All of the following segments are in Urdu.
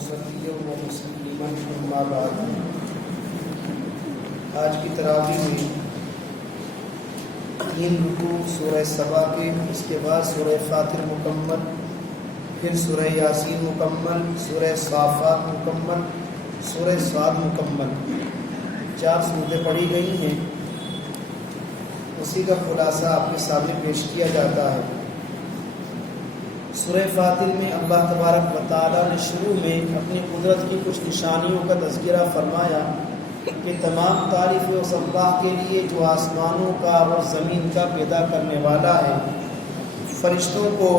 مصليا ومسلما أما بعد. آج کی تراویح میں 3 رکوع سورہ سبا کے، اس کے بعد سورہ فاتر مکمل، پھر سورہ یاسین مکمل، سورہ صافات مکمل، سورہ صاد مکمل، 4 سورتیں پڑھی گئی ہیں. اسی کا خلاصہ آپ کے سامنے پیش کیا جاتا ہے. سورہ فاتر میں اللہ تبارک و تعالیٰ نے شروع میں اپنی قدرت کی کچھ نشانیوں کا تذکرہ فرمایا کہ تمام تعریف اس اللہ کے لیے جو آسمانوں کا اور زمین کا پیدا کرنے والا ہے، فرشتوں کو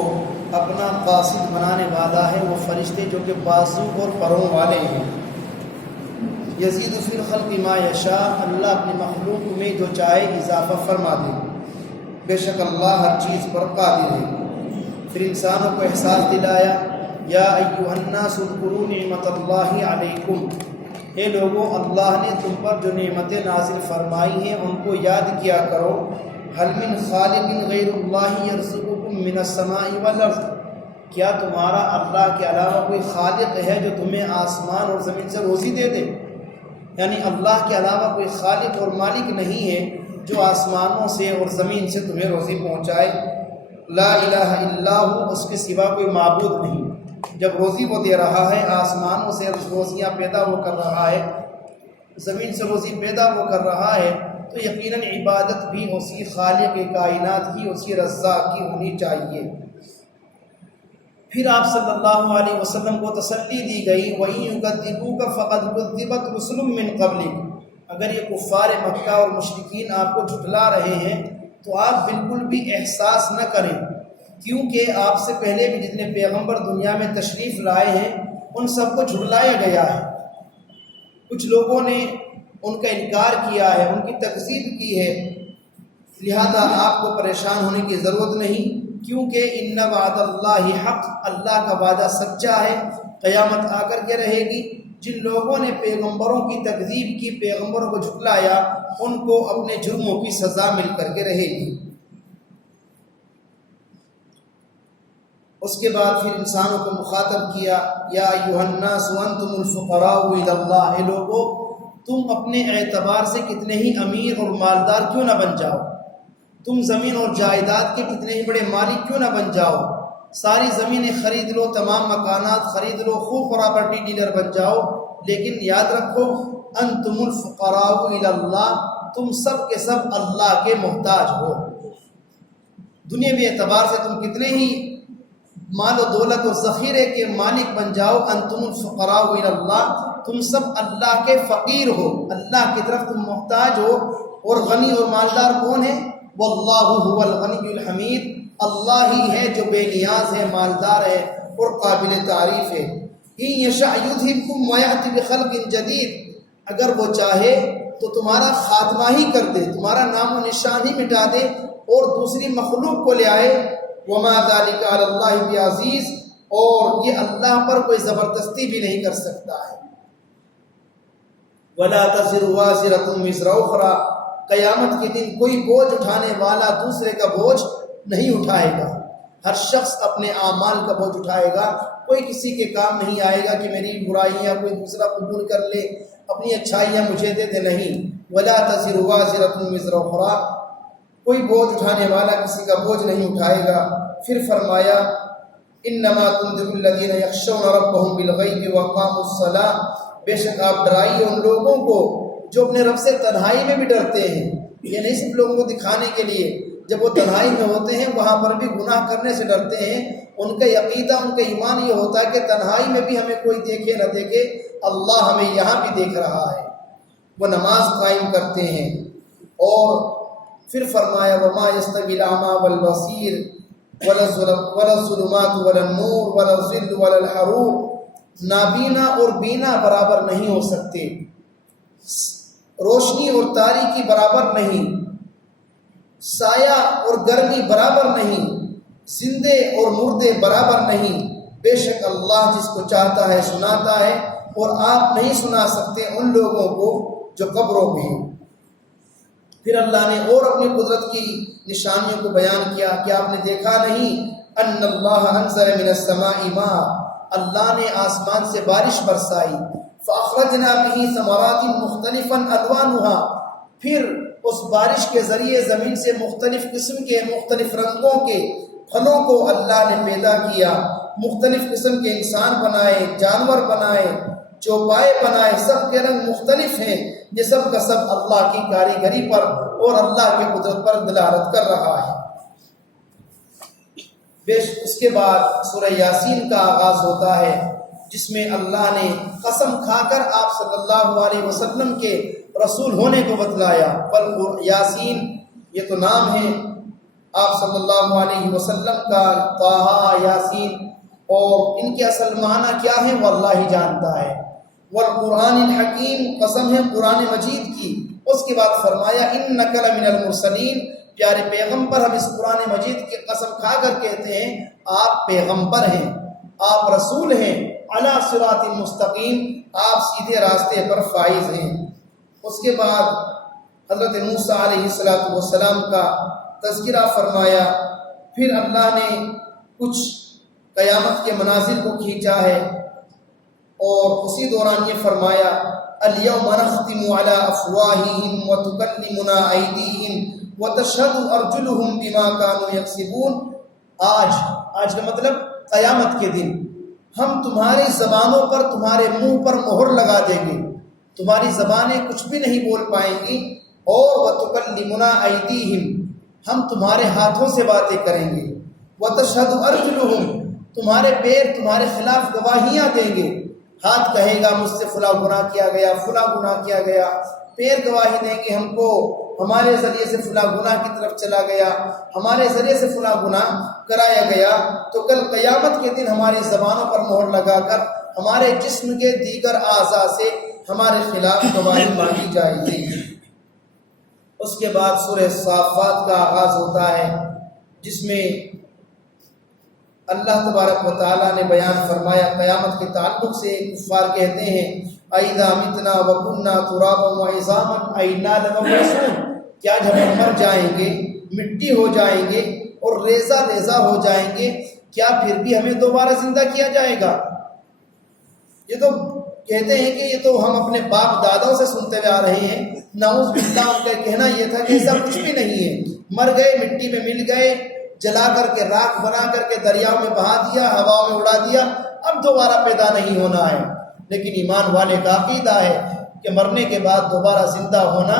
اپنا قاصد بنانے والا ہے. وہ فرشتے جو کہ بازو اور پروں والے ہیں. یزید فی الخلق ما یشاء، اللہ اپنی مخلوق میں جو چاہے اضافہ فرما دے. بے شک اللہ ہر چیز پر قادر ہے. پھر انسانوں کو احساس دلایا، یا ایھا الناس اذکروا نعمت اللہ علیکم، اے لوگوں اللہ نے تم پر جو نعمتیں نازل فرمائی ہیں ان کو یاد کیا کرو. هل من خالق غیر اللہ یرزقکم من السماء والارض، کیا تمہارا اللہ کے علاوہ کوئی خالق ہے جو تمہیں آسمان اور زمین سے روزی دے دے؟ یعنی اللہ کے علاوہ کوئی خالق اور مالک نہیں ہے جو آسمانوں سے اور زمین سے تمہیں روزی پہنچائے. لا الہ الا ہو، اس کے سوا کوئی معبود نہیں. جب روزی وہ دے رہا ہے، آسمانوں سے روزیاں پیدا وہ کر رہا ہے، زمین سے روزی پیدا وہ کر رہا ہے، تو یقیناً عبادت بھی اسی خالق کائنات کی، اسی رزاق کی ہونی چاہیے. پھر آپ صلی اللہ علیہ وسلم کو تسلی دی گئی، وَإِن يُكَذِّبُوكَ فَقَدْ كُذِّبَتْ رُسُلٌ مِّن قَبْلِكَ، اگر یہ کفار مکہ اور مشرکین آپ کو جھٹلا رہے ہیں تو آپ بالکل بھی احساس نہ کریں، کیونکہ آپ سے پہلے بھی جتنے پیغمبر دنیا میں تشریف لائے ہیں ان سب کو جھٹلایا گیا ہے. کچھ لوگوں نے ان کا انکار کیا ہے، ان کی تکذیب کی ہے، لہذا آپ کو پریشان ہونے کی ضرورت نہیں، کیونکہ ان وعد اللہ حق، اللہ کا وعدہ سچا ہے. قیامت آ کر کے رہے گی. جن لوگوں نے پیغمبروں کی تکذیب کی، پیغمبروں کو جھٹلایا، ان کو اپنے جرموں کی سزا مل کر کے رہے گی. اس کے بعد پھر انسانوں کو مخاطب کیا، یا ایھا الناس انتم الفقراء الی اللہ، اے لوگو تم اپنے اعتبار سے کتنے ہی امیر اور مالدار کیوں نہ بن جاؤ، تم زمین اور جائیداد کے کتنے ہی بڑے مالک کیوں نہ بن جاؤ، ساری زمینیں خرید لو، تمام مکانات خرید لو، خوب پراپرٹی ڈیلر بن جاؤ، لیکن یاد رکھو انتم الفقراء الی اللہ، تم سب کے سب اللہ کے محتاج ہو. دنیاوی اعتبار سے تم کتنے ہی مال و دولت اور ذخیرے کے مالک بن جاؤ، انتم الفقراء الی اللہ، تم سب اللہ کے فقیر ہو، اللہ کی طرف تم محتاج ہو. اور غنی اور مالدار کون ہے؟ واللہ هو الغنی الحمید، اللہ ہی ہے جو بے نیاز ہے، مالدار ہے اور قابل تعریف ہے. ان یشاء یذھبکم ویأتی بخلق جدید، اگر وہ چاہے تو تمہارا خاتمہ ہی کر دے، تمہارا نام و نشان ہی مٹا دے اور دوسری مخلوق کو لے آئے. وما ذلک علی اللہ بعزیز، اور یہ اللہ پر کوئی زبردستی بھی نہیں کر سکتا ہے. ولا تزر وازرۃ وزر اخرى، قیامت کے دن کوئی بوجھ اٹھانے والا دوسرے کا بوجھ نہیں اٹھائے گا. ہر شخص اپنے اعمال کا بوجھ اٹھائے گا، کوئی کسی کے کام نہیں آئے گا کہ میری برائیاں کوئی دوسرا قبول کر لے، اپنی اچھائیاں مجھے دے دے. نہیں، ولا تزر وازرۃ وزر اخرى، کوئی بوجھ اٹھانے والا کسی کا بوجھ نہیں اٹھائے گا. پھر فرمایا انما تنذر الذین یخشون ربهم بالغیب واقاموا الصلاۃ، بے شک آپ ڈرائیے ان لوگوں کو جو اپنے رب سے تنہائی میں بھی ڈرتے ہیں. یہ نہیں صرف لوگوں کو دکھانے کے لیے، جب وہ تنہائی میں ہوتے ہیں وہاں پر بھی گناہ کرنے سے ڈرتے ہیں. ان کا عقیدہ، ان کا ایمان یہ ہوتا ہے کہ تنہائی میں بھی ہمیں کوئی دیکھے نہ دیکھے، اللہ ہمیں یہاں بھی دیکھ رہا ہے. وہ نماز قائم کرتے ہیں. اور پھر فرمایا وما یستوی الاعمی والبصیر ولا الظلمات ولا النور ولا الظل ولا الحرور، نابینا اور بینا برابر نہیں ہو سکتے، روشنی اور تاریکی برابر نہیں، سایہ اور گرمی برابر نہیں، زندے اور مردے برابر نہیں. بے شک اللہ جس کو چاہتا ہے سناتا ہے، اور آپ نہیں سنا سکتے ان لوگوں کو جو قبروں میں ہیں. پھر اللہ نے اور اپنی قدرت کی نشانیوں کو بیان کیا کہ آپ نے دیکھا نہیں ان اللہ انزل من السماء ماء، اللہ نے آسمان سے بارش برسائی، فَأَخْرَجْنَا بِهِ ثَمَرَاتٍ مُخْتَلِفًا أَلْوَانُهَا، پھر اس بارش کے ذریعے زمین سے مختلف قسم کے مختلف رنگوں کے پھلوں کو اللہ نے پیدا کیا، مختلف قسم کے انسان بنائے، جانور بنائے، چوپائے بنائے، سب کے رنگ مختلف ہیں۔ یہ سب کا سب اللہ کی کاریگری پر اور اللہ کی قدرت پر دلالت کر رہا ہے۔ اس کے بعد سورہ یاسین کا آغاز ہوتا ہے، جس میں اللہ نے قسم کھا کر آپ صلی اللہ علیہ وسلم کے رسول ہونے کو بتلایا۔ یاسین یہ تو نام ہے آپ صلی اللہ علیہ وسلم کا، طٰہٰ، یاسین، اور ان کے اصل معنی کیا ہے وہ اللہ ہی جانتا ہے۔ والقرآن الحکیم، قسم ہے قرآن مجید کی۔ اس کے بعد فرمایا انک لمن المرسلین، پیارے پیغمبر، ہم اس قرآن مجید کی قسم کھا کر کہتے ہیں آپ پیغمبر ہیں، آپ رسول ہیں، علی صراط مستقیم، آپ سیدھے راستے پر فائز ہیں۔ اس کے بعد حضرت موسیٰ علیہ السلام کا تذکرہ فرمایا، پھر اللہ نے کچھ قیامت کے مناظر کو کھینچا ہے، اور اسی دوران یہ فرمایا الیوم نختم علی افواہہم وتکلمنا ایدیہم وتشہد ارجلہم بما کانوا یکسبون۔ آج کا مطلب قیامت کے دن ہم تمہاری زبانوں پر، تمہارے منہ پر مہر لگا دیں گے، تمہاری زبانیں کچھ بھی نہیں بول پائیں گی، اور وتکلمنا ایدیہم، ہم تمہارے ہاتھوں سے باتیں کریں گے، وتشہد ارجلہم، تمہارے پیر تمہارے خلاف گواہیاں دیں گے۔ ہاتھ کہے گا مجھ سے فلاں گناہ کیا گیا، فلاں گناہ کیا گیا، پیر گواہی دیں گے ہم کو ہمارے ذریعے سے فلاں گناہ کی طرف چلا گیا، ہمارے ذریعے سے فلاں گناہ کرایا گیا۔ تو کل قیامت کے دن ہماری زبانوں پر مہر لگا کر ہمارے جسم کے دیگر اعضاء سے ہمارے خلاف گواہی مانگی جائے گی۔ اس کے بعد سورہ صافات کا آغاز ہوتا ہے، جس میں اللہ تبارک و تعالیٰ نے بیان فرمایا قیامت کے تعلق سے۔ کفار کہتے ہیں اَإِذَا مِتْنَا وَكُنَّا تُرَابًا وَعِظَامًا أَإِنَّا لَمَبْعُوثُونَ، کیا جب ہم مر جائیں گے، مٹی ہو جائیں گے اور ریزہ ریزہ ہو جائیں گے، کیا پھر بھی ہمیں دوبارہ زندہ کیا جائے گا؟ یہ تو کہتے ہیں کہ یہ تو ہم اپنے باپ دادوں سے سنتے ہوئے آ رہے ہیں، نعوذ باللہ، ان کا کہنا یہ تھا کہ ایسا کچھ بھی نہیں ہے، مر گئے، مٹی میں مل گئے، جلا کر کے راکھ بنا کر کے دریاؤں میں بہا دیا، ہواؤں میں اڑا دیا، اب دوبارہ پیدا نہیں ہونا ہے۔ لیکن ایمان والے کا عقیدہ ہے کہ مرنے کے بعد دوبارہ زندہ ہونا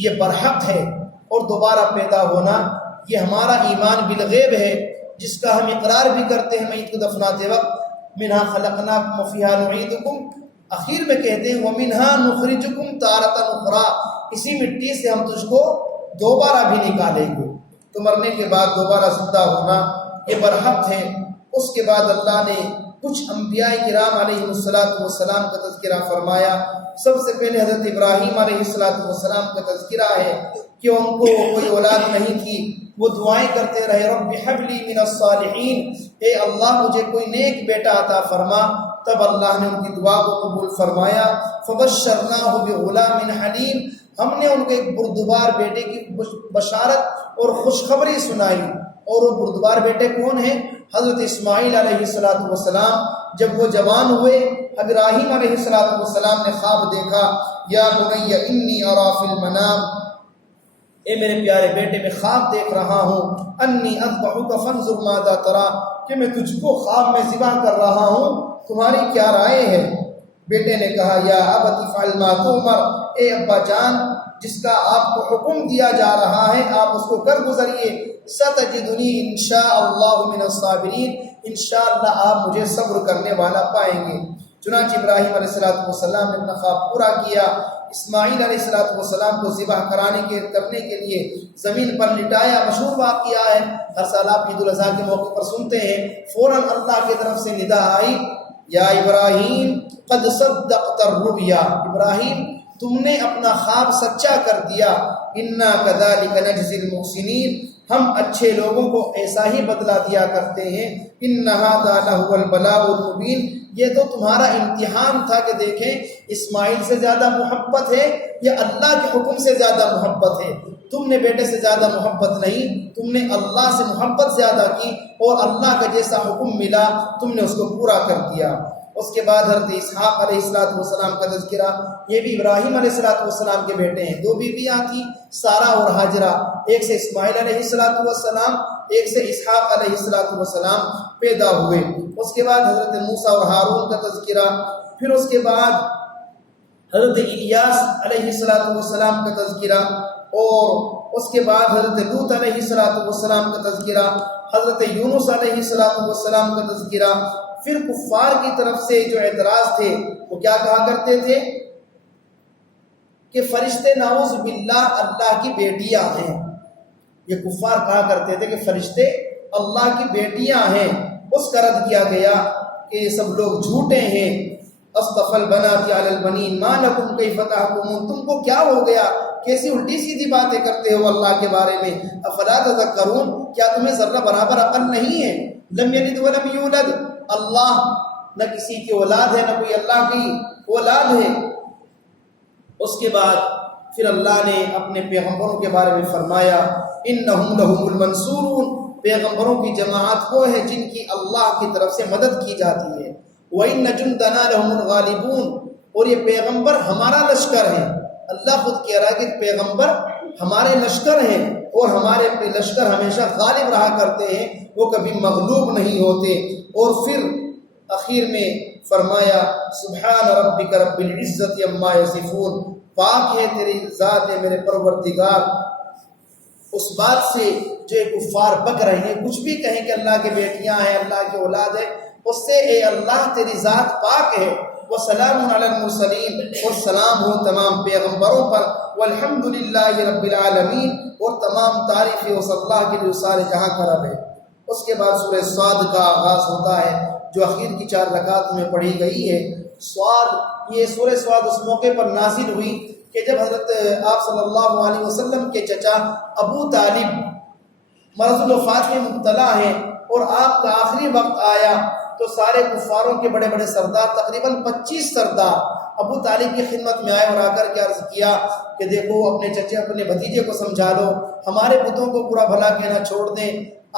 یہ برحق ہے، اور دوبارہ پیدا ہونا یہ ہمارا ایمان بالغیب ہے، جس کا ہم اقرار بھی کرتے ہیں میت کو دفناتے وقت، منہا خلقناکم وفیہا نعیدکم، اخیر میں کہتے ہیں ومنہا نخرجکم تارۃ اخری، اسی مٹی سے ہم تجھ کو دوبارہ بھی نکالیں گے۔ تو مرنے کے بعد دوبارہ زندہ ہونا یہ برحق ہے۔ اس کے بعد اللہ نے کچھ انبیاء کرام علیہ السلام کا تذکرہ فرمایا۔ سب سے پہلے حضرت ابراہیم علیہ السلام کا تذکرہ ہے کہ ان کو کوئی اولاد نہیں تھی، وہ دعائیں کرتے رہے، رب ہب لی من الصالحین، اے اللہ مجھے کوئی نیک بیٹا عطا فرما۔ تب اللہ نے ان کی دعا کو قبول فرمایا، فبشرناہ بغلام حلیم، ہم نے ان کو ایک بردبار بیٹے کی بشارت اور خوشخبری سنائی۔ اور وہ بردبار بیٹے کون ہیں؟ حضرت اسماعیل علیہ السلام۔ جب وہ جوان ہوئے، ابراہیم علیہ السلام نے خواب دیکھا، یا بنی انی اری فی المنام، اے میرے پیارے بیٹے میں خواب دیکھ رہا ہوں، انی اذبحک فانظر ماذا تری، کہ میں تجھ کو خواب میں ذبح کر رہا ہوں، تمہاری کیا رائے ہے؟ بیٹے نے کہا یا ابت افعل ما تؤمر، اے ابا جان جس کا آپ کو حکم دیا جا رہا ہے آپ اس کو کر گزریے، ستجدنی انشاءاللہ من الصابرین، انشاءاللہ آپ مجھے صبر کرنے والا پائیں گے۔ چنانچہ ابراہیم علیہ السلام نے اپنا خواب پورا کیا، اسماعیل علیہ السلام کو ذبح کرنے کے لیے زمین پر لٹایا۔ مشہور واقعہ ہے، ہر سال آپ عید الاضحیٰ کے موقع پر سنتے ہیں، فوراً اللہ کی طرف سے ندا آئی، یا ابراہیم قد صدقت الرؤیا، ابراہیم تم نے اپنا خواب سچا کر دیا، انا کذالک نجزی المحسنین، ہم اچھے لوگوں کو ایسا ہی بدلہ دیا کرتے ہیں، ان ھذا لہو البلاء المبین، یہ تو تمہارا امتحان تھا کہ دیکھیں اسماعیل سے زیادہ محبت ہے یا اللہ کے حکم سے زیادہ محبت ہے۔ تم نے بیٹے سے زیادہ محبت نہیں، تم نے اللہ سے محبت زیادہ کی اور اللہ کا جیسا حکم ملا تم نے اس کو پورا کر دیا۔ اس کے بعد حضرت اسحاق علیہ السلام کا تذکرہ، یہ بھی ابراہیم علیہ السلام کے بیٹے ہیں، دو بیویاں تھیں سارہ اور ہاجرہ، ایک سے اسماعیل علیہ السلام، ایک سے اسحاق علیہ السلام پیدا ہوئے۔ اس کے بعد حضرت موسیٰ اور ہارون کا تذکرہ، پھر اس کے بعد حضرت الیاس علیہ السلام کا تذکرہ، اور اس کے بعد حضرت لوط علیہ السلام کا تذکرہ، حضرت یونس علیہ السلام کا تذکرہ۔ پھر کفار کی طرف سے جو اعتراض تھے وہ کیا کہا کرتے تھے کہ فرشتے نعوذ باللہ اللہ کی بیٹیاں ہیں، یہ کفار کہا کرتے تھے کہ فرشتے اللہ کی بیٹیاں ہیں۔ اس کا رد کیا گیا کہ یہ سب لوگ جھوٹے ہیں، اصطفى البنات علی البنین ما لکم کیف تحکمون، تم کو کیا ہو گیا، کیسی الٹی سیدھی باتیں کرتے ہو اللہ کے بارے میں، افلا تذکرون، کیا تمہیں ذرہ برابر عقل نہیں ہے، لم یلد ولم یولد، اللہ نہ کسی کی اولاد ہے نہ کوئی اللہ کی اولاد ہے۔ اس کے بعد پھر اللہ نے اپنے پیغمبروں کے بارے میں فرمایا انہم لہم المنصورون، پیغمبروں کی جماعت وہ ہے جن کی اللہ کی طرف سے مدد کی جاتی ہے۔ وَإِنَّ جُنْدَنَا لَهُمُ الْغَالِبُونَ، اور یہ پیغمبر ہمارا لشکر ہے، اللہ خود کہہ رہا ہے کہ پیغمبر ہمارے لشکر ہیں اور ہمارے لشکر ہمیشہ غالب رہا کرتے ہیں، وہ کبھی مغلوب نہیں ہوتے۔ اور پھر اخیر میں فرمایا سبحان ربک رب العزت عما یصفون، پاک ہے تیری ذات ہے میرے پروردگار اس بات سے جو کفار بک رہے ہیں، کچھ بھی کہیں کہ اللہ کی بیٹیاں ہیں، اللہ کی اولاد ہے، اس سے اے اللہ تیری ذات پاک ہے۔ وسلام علی المرسلین، اور سلام ہو تمام پیغمبروں پر، والحمد للہ رب العالمین، اور تمام تعریف اس اللہ کے لیے سارے جہاں کا رب ہے۔ اس کے بعد سورہ صاد کا آغاز ہوتا ہے جو اخیر کی 4 رکعات میں پڑھی گئی ہے۔ صاد، یہ سورہ صاد اس موقع پر نازل ہوئی کہ جب حضرت آپ صلی اللہ علیہ وسلم کے چچا ابو طالب مرض الوفات میں مبتلا ہیں اور آپ کا آخری وقت آیا تو سارے کفاروں کے بڑے بڑے سردار، تقریباً 25 سردار ابو طالب کی خدمت میں آئے اور آ کر کے عرض کیا کہ دیکھو اپنے چچے اپنے بھتیجے کو سمجھا لو، ہمارے بتوں کو برا بھلا کہنا چھوڑ دیں،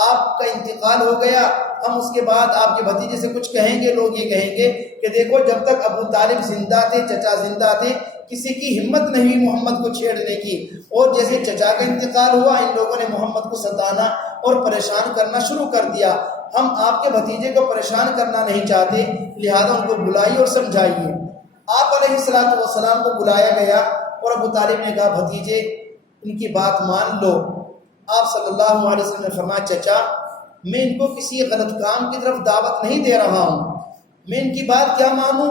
آپ کا انتقال ہو گیا، ہم اس کے بعد آپ کے بھتیجے سے کچھ کہیں گے، لوگ یہ کہیں گے کہ دیکھو جب تک ابو طالب زندہ تھے، چچا زندہ تھے، کسی کی ہمت نہیں ہوئی محمد کو چھیڑنے کی، اور جیسے چچا کا انتقال ہوا ان لوگوں نے محمد کو ستانا اور پریشان کرنا شروع کر دیا۔ ہم آپ کے بھتیجے کو پریشان کرنا نہیں چاہتے، لہذا ان کو بلائیے اور سمجھائیے۔ آپ علیہ السلام کو بلایا گیا اور ابو طالب نے کہا بھتیجے ان کی بات مان لو۔ آپ صلی اللہ علیہ وسلم نے فرمایا چچا میں ان کو کسی غلط کام کی طرف دعوت نہیں دے رہا ہوں، میں ان کی بات کیا مانوں،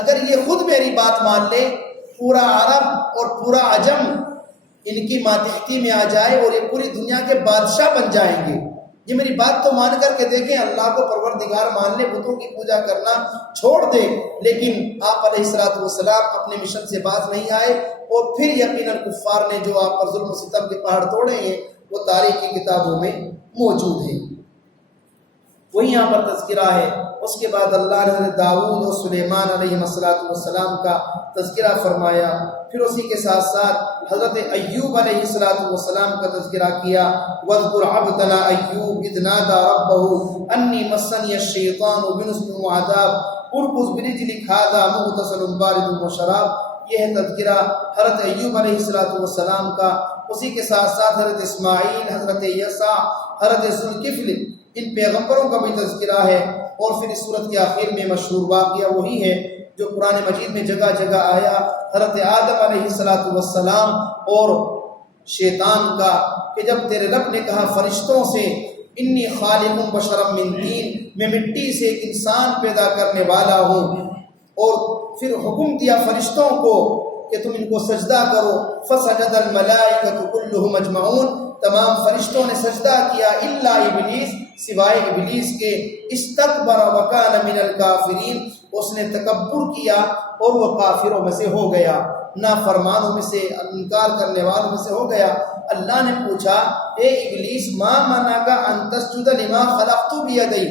اگر یہ خود میری بات مان لے پورا عرب اور پورا عجم ان کی ماتحتی میں آ جائے اور یہ پوری دنیا کے بادشاہ بن جائیں گے، یہ میری بات تو مان کر کے دیکھیں، اللہ کو پروردگار مان لے، بتوں کی پوجا کرنا چھوڑ دے۔ لیکن آپ علیہ السلام اپنے مشن سے باز نہیں آئے، اور پھر یقیناً کفار نے جو آپ پر ظلم و ستم کے پہاڑ توڑے ہیں وہ تاریخ کی کتابوں میں موجود ہیں، وہی یہاں پر تذکرہ ہے۔ اس کے بعد اللہ نے حضرت داؤد اور سلیمان علیہ السلام کا تذکرہ فرمایا، پھر اسی کے ساتھ ساتھ حضرت ایوب علیہ السلام کا تذکرہ کیا، وَاذْكُرْ عَبْدَنَا أَيُّوبَ إِذْ نَادَى رَبَّهُ أَنِّي مَسَّنِيَ الشَّيْطَانُ بِنُصْبٍ وَعَذَابٍ ارْكُضْ بِرِجْلِكَ هَٰذَا مُغْتَسَلٌ بَارِدٌ وَشَرَابٌ۔ یہ ہے تذکرہ حضرت ایوب علیہ السلام کا۔ اسی کے ساتھ ساتھ حضرت اسماعیل، حضرت یسع، حضرت ذوالکفل، ان پیغمبروں کا بھی تذکرہ ہے۔ اور پھر اس صورت کے آخر میں مشہور واقعہ وہی ہے جو قرآن مجید میں جگہ جگہ آیا، حضرت آدم علیہ السلام اور شیطان کا، کہ جب تیرے رب نے کہا فرشتوں سے انی خالق بشرا من طین، میں مٹی سے ایک انسان پیدا کرنے والا ہوں، اور پھر حکم دیا فرشتوں کو کہ تم ان کو سجدہ کرو، فسجد الملائکۃ کلھم اجمعون، تمام فرشتوں نے سجدہ کیا الا ابلیس، سوائے ابلیس کے، استکبر وکان من الکافرین، اس نے تکبر کیا اور وہ کافروں میں سے ہو گیا، نافرمانوں میں سے، انکار کرنے والوں میں سے ہو گیا۔ اللہ نے پوچھا اے ابلیس ما منعک ان تسجد لما خلقت بیدی،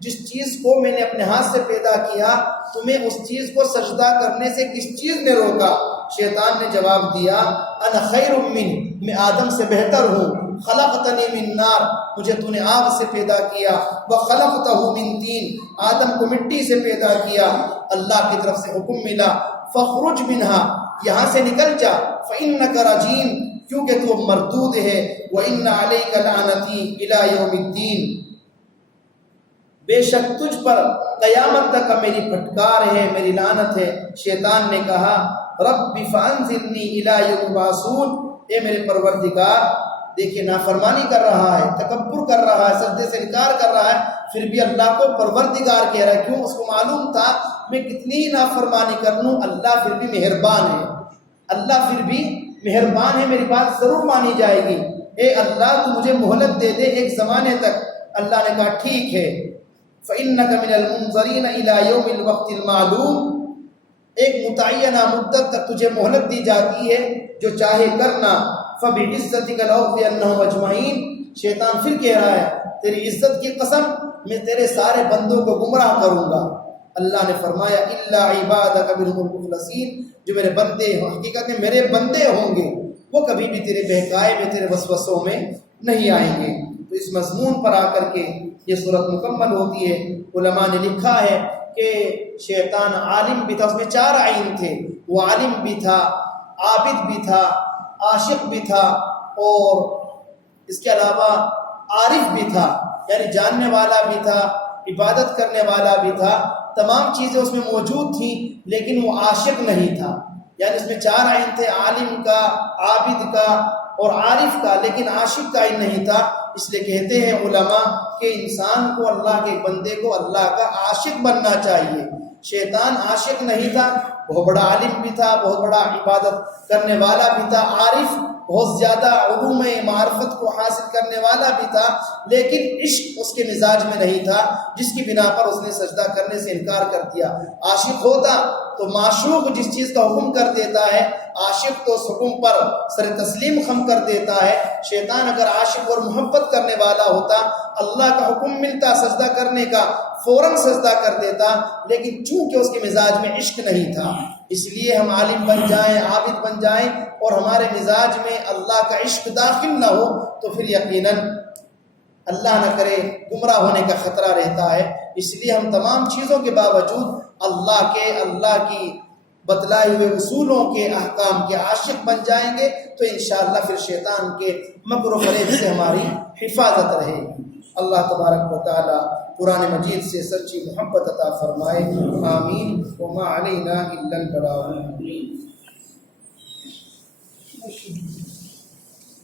جس چیز کو میں نے اپنے ہاتھ سے پیدا کیا تمہیں اس چیز کو سجدہ کرنے سے کس چیز نے روکا؟ شیطان نے جواب دیا انا خیر من، میں آدم سے بہتر ہوں، خلقتنی من نار، مجھے تو نے آگ سے پیدا کیا، وخلقتہ من طین، آدم کو مٹی سے پیدا کیا۔ اللہ کی طرف سے حکم ملا فخرج منہا، یہاں سے نکل جا، فإنک رجیم، کیونکہ تو مردود ہے، وإن علیک لعنتی الی یوم الدین، بے شک تجھ پر قیامت تک میری پھٹکار ہے، میری لعنت ہے۔ شیطان نے کہا رب فانظرنی الی یوم یبعثون، اے میرے پروردگار، دیکھیے نافرمانی کر رہا ہے، تکبر کر رہا ہے، سجدے سے انکار کر رہا ہے، پھر بھی اللہ کو پروردگار کہہ رہا ہے۔ کیوں؟ اس کو معلوم تھا میں کتنی نافرمانی کر لوں اللہ پھر بھی مہربان ہے، اللہ پھر بھی مہربان ہے، میری بات ضرور مانی جائے گی۔ اے اللہ تو مجھے مہلت دے دے ایک زمانے تک۔ اللہ نے کہا ٹھیک ہے، فَإِنَّكَ مِنَ الْمُنظَرِينَ إِلَى يَوْمِ الْوَقْتِ الْمَعْلُومِ، ایک متعینہ مدت تک تجھے مہلت دی جاتی ہے، جو چاہے کرنا۔ فَبِعِزَّتِكَ لَأُغْوِيَنَّهُمْ أَجْمَعِينَ، شیطان پھر کہہ رہا ہے تیری عزت کی قسم میں تیرے سارے بندوں کو گمراہ کروں گا۔ اللہ نے فرمایا إِلَّا عِبَادَكَ مِنْهُمُ الْمُخْلَصِينَ، جو میرے بندے ہوں، حقیقت میں میرے بندے ہوں گے، وہ کبھی بھی تیرے بہکائے میں، تیرے وسوسوں میں نہیں آئیں گے۔ تو اس مضمون پر آ کر کے یہ صورت مکمل ہوتی ہے۔ علماء نے لکھا ہے کہ شیطان عالم بھی تھا، اس میں 4 عین تھے، وہ عالم بھی تھا، عابد بھی تھا، عاشق بھی تھا، اور اس کے علاوہ عارف بھی تھا، یعنی جاننے والا بھی تھا، عبادت کرنے والا بھی تھا، تمام چیزیں اس میں موجود تھیں، لیکن وہ عاشق نہیں تھا۔ یعنی اس میں 4 عین تھے، عالم کا، عابد کا اور عارف کا، لیکن عاشق کا عین نہیں تھا۔ اس لیے کہتے ہیں علماء کہ انسان کو، اللہ کے بندے کو اللہ کا عاشق بننا چاہیے۔ شیطان عاشق نہیں تھا، بہت بڑا عالم بھی تھا، بہت بڑا عبادت کرنے والا بھی تھا، عارف بہت زیادہ علوم معرفت کو حاصل کرنے والا بھی تھا، لیکن عشق اس کے مزاج میں نہیں تھا، جس کی بنا پر اس نے سجدہ کرنے سے انکار کر دیا۔ عاشق ہوتا تو معشوق جس چیز کا حکم کر دیتا ہے، عاشق تو اس حکم پر سر تسلیم خم کر دیتا ہے۔ شیطان اگر عاشق اور محبت کرنے والا ہوتا، اللہ کا حکم ملتا سجدہ کرنے کا، فوراً سجدہ کر دیتا، لیکن چونکہ اس کے مزاج میں عشق نہیں تھا، اس لیے ہم عالم بن جائیں، عابد بن جائیں، اور ہمارے مزاج میں اللہ کا عشق داخل نہ ہو تو پھر یقیناً اللہ نہ کرے گمراہ ہونے کا خطرہ رہتا ہے۔ اس لیے ہم تمام چیزوں کے باوجود اللہ کی بتلائے ہوئے اصولوں کے، احکام کے عاشق بن جائیں گے تو انشاءاللہ پھر شیطان کے مکر و فریب سے ہماری حفاظت رہے گی۔ اللہ تبارک و تعالی قرآن مجید سے سچی محبت عطا فرمائے، آمین۔ وما علینا الا البلاغ المبین۔